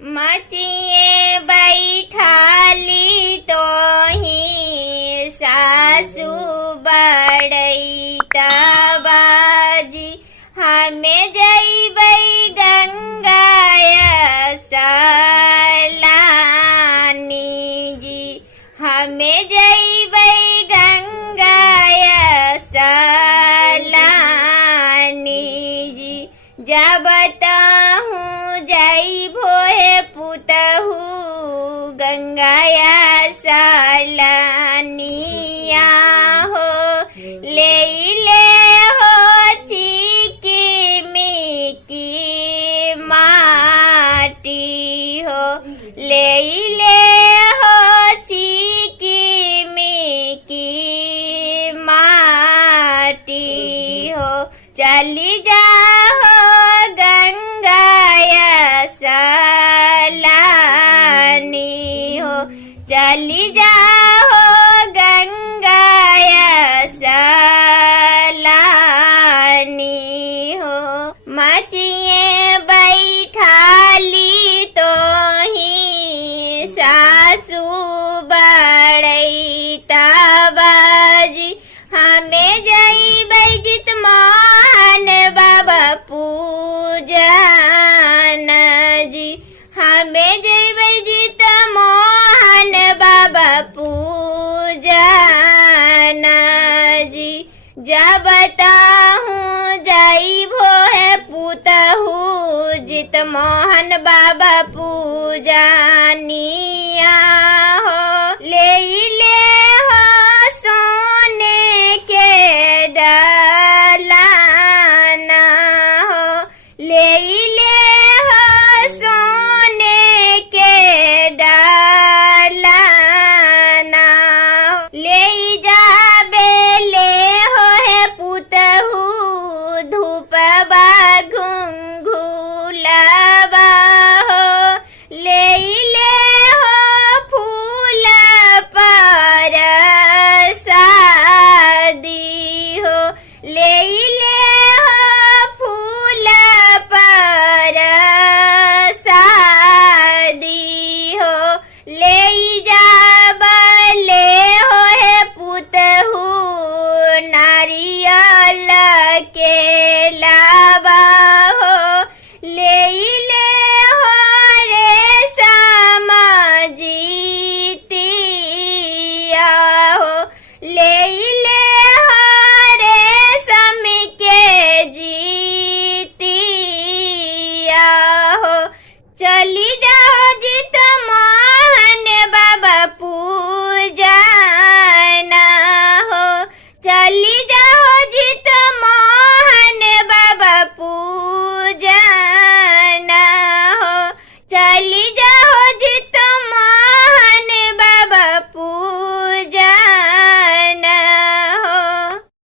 मचिए बैठाली तो ही सासू बड़ई बाजी हमें जईबई गंगाया सलानी जी हमें जईबई गंगाया सलानी जी जब तहूँ जईबो है पुतहू गंगाया सलानिया हो ले हो चीकी मिकी माटी हो ले हो चीकी मिकी माटी हो चली जाओ गंगाया सलानी हो चली जाओ गंगाया सलानी हो मचिए बैठाली तो ही सासू बड़ई बाजी हमें जईबई जित मोहन बाबा पूजन जी हमें जईबई जित मोहन बाबा पूजन जी जब ताहूँ जईबो है पुतहू जित मोहन बाबा पूजनिया हो ले हो सोने के डलाना हो ले हो सोने के डलाना हो ले जाबे ले हो है पुतहू धूपबा घुंघुलबा हो ले हो फूल पर शादी हो ले हो फूल पर शादी हो ले जाब ले हो है पुतहू नारियल के लाबा हो ले हो रे समाजीतिया हो ले हो रे सम के जीतिया हो चली जाओ जित